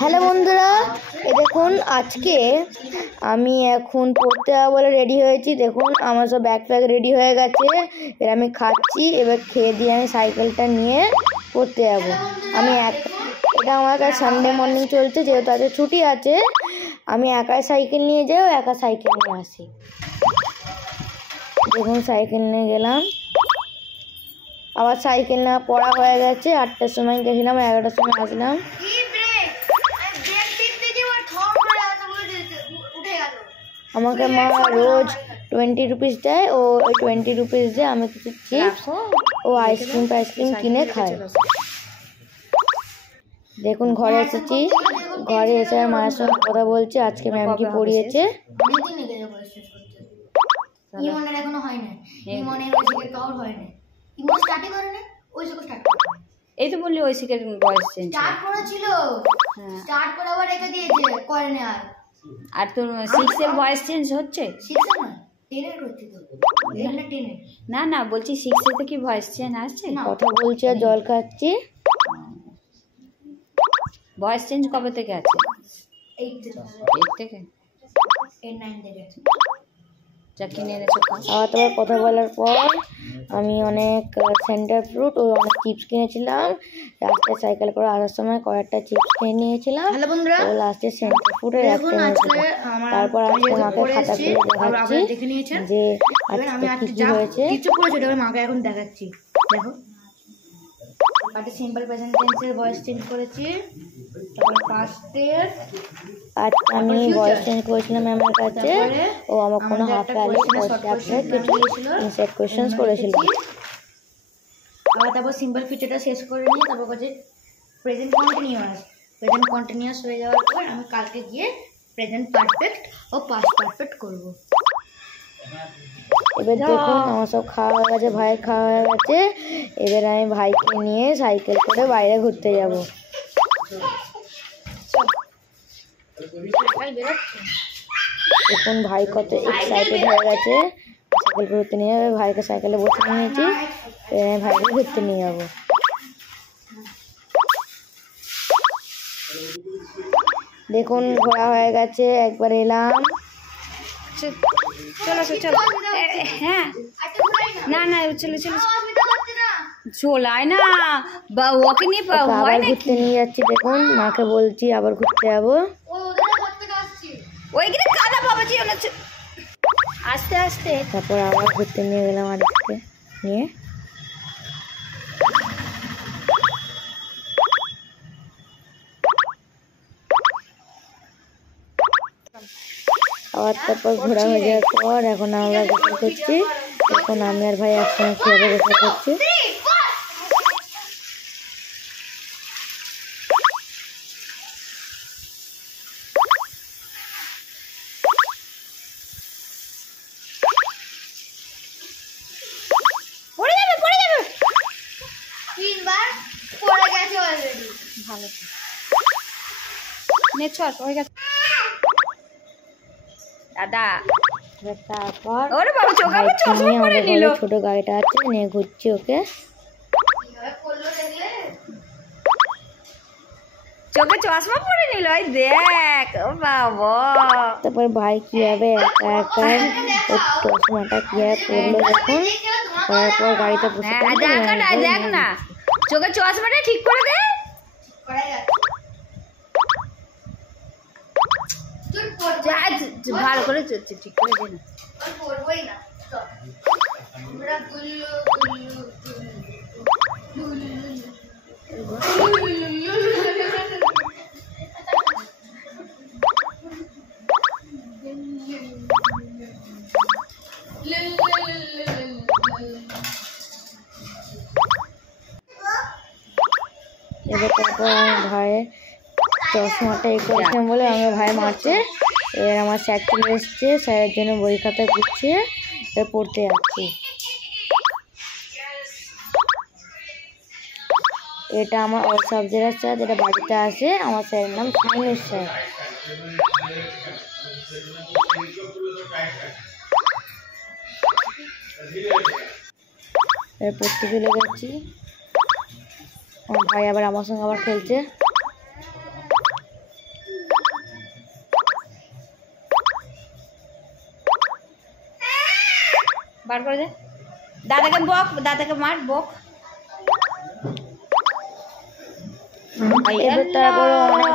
Hello বন্ধুরা, দেখুন আজকে আমি এখন পড়তে যাবো বলে রেডি হয়েছি। দেখুন আমার সব ব্যাগ রেডি হয়ে গেছে। এবার আমি খাচ্ছি, এবার খেয়ে দিয়ে আমি সাইকেলটা নিয়ে পড়তে যাবো। এটা আমার কাছে সানডে মর্নিং চলছে, যেহেতু আজকে ছুটি আছে। আমি একাই সাইকেল নিয়ে যাই, একা সাইকেল নিয়ে আসি। দেখুন সাইকেল নিয়ে গেলাম, আবার সাইকেল না পড়া হয়ে গেছে। 8টার সময় গেছিলাম, 11টার সময় আসলাম। আমাকে মা রোজ 20 রুপিস দেয়, ও ওই 20 রুপিস দিয়ে আমি কিছু চিপস ও আইসক্রিম কিনে খাই। দেখুন ঘরে এসেছি, ঘরে এসে মায়ের সঙ্গে কথা বলছি আজকে ম্যাম কি পড়িয়েছে। এই তো বললি ঐশিকের ভয়েস চেঞ্জ স্টার্ট করেছিল, স্টার্ট করে আবার রেখে দিয়েছে, করে না। আর তোর 6 এর ভয়েস চেঞ্জ হচ্ছে? 6 না 10 এর করতে তো, 10 না 10 এর। না না বলছি 6 এ তো কি ভয়েস চেঞ্জ আসছে? কথা বলছি আর জল খাচ্ছি। ভয়েস চেঞ্জ কবে থেকে আছে? 8 থেকে 8 9 থেকে। যা কিনে এনেছো খাও। আবার তোমার কথা বলার পর আমি অনেক সেন্টার ফ্রুট ও অনেক চিপস কিনেছিলাম। রাস্তায় সাইকেল করে আসার সময় কয়েকটা চিপস কিনে নিয়েছিলাম। হ্যালো বন্ধুরা, ও লাস্টে সেন্টার ফ্রুটের একটা নিয়েছিলাম। তারপর আজকে মাকে খাতা পেয়ে দেখাচ্ছি যে আজকে কি হয়েছে। কিছু করেছে, এবার মাকে এখন দেখাচ্ছি। দেখো একটা সিম্পল প্রেজেন্ট টেন্সের ভয়েস চেঞ্জ করেছি, তারপর পাস্টের আজকে আমি ভয়েস চেঞ্জ করেছিলাম ম্যামের কাছে। ও আমার কোনো হাফ ভ্যালি কিছু ইনসাইড কোয়েশ্চেন্স করেছিল। আবার তারপর সিম্পল ফিচারটা শেষ করে নিয়ে তারপর কাছে প্রেজেন্ট কন্টিনিউয়াস হয়ে যাওয়ার পর আমি কালকে গিয়ে প্রেজেন্ট পারফেক্ট ও পাস্ট পারফেক্ট করব। এবার দেখুন আমার সব খাওয়া হয়ে গেছে, ভাইয়ের খাওয়া হয়ে গেছে। এবার আমি ভাইকে নিয়ে সাইকেল করে বাইরে ঘুরতে যাব। দেখুন ভাই কত এক্সাইটেড হয়ে গেছে সাইকেল ঘুরতে নিয়ে যাবে। ভাইকে সাইকেলে বসে নিয়েছি, ভাইকে ঘুরতে নিয়ে যাবো। দেখুন ঘোরা হয়ে গেছে, একবার এলাম। চলো চলো হ্যাঁ না না চলো চলো চলায় না বা ওকে নিয়ে আবার ঘুরতে নিয়ে যাচ্ছি। দেখুন মাকে বলছি আবার ঘুরতে যাবো। ওইখানে কাদা বাবাজি আস্তে আস্তে। তারপর আবার ঘুরতে নিয়ে গেলাম আজকে নিয়ে। আবার তারপর ঘোরা হয়ে যাওয়ার পর এখন আমরা গোসল করছি। এখন আমি আর ভাই একসঙ্গে খেয়ে গোসল করছি। দাদা তারপর ওরে বাবা ছোট গাড়িটা আছে নিয়ে ঘুরছি ওকে। চোখে চশমা পরে নিল, দেখ ও বাবা। তারপর ভাই কিভাবে একা একা চশমাটা কিভাবে পরলো দেখুন। করার পর গাড়িতে বসে দেখ না চোখে চশমাটা ঠিক করে দে। ভালো করে ঠিক করে দে না। এবার তারপর আমার ভাইয়ের চশমাটা করেছেন বলে আমার ভাই মারছে। এবার আমার স্যার চলে এসছে, স্যারের জন্য বই খাতা গুছিয়ে এবার পড়তে যাচ্ছি। এটা আমার অল সাবজেক্টের স্যার, যেটা বাড়িতে আসে। আমার স্যারের নাম সাইনের স্যার। পড়তে চলে যাচ্ছি। আমার ভাই আবার আমার সঙ্গে আবার খেলছে। বার করে দে, দাদাকে বক, দাদাকে মার, বক। এবার তারপরে অনেক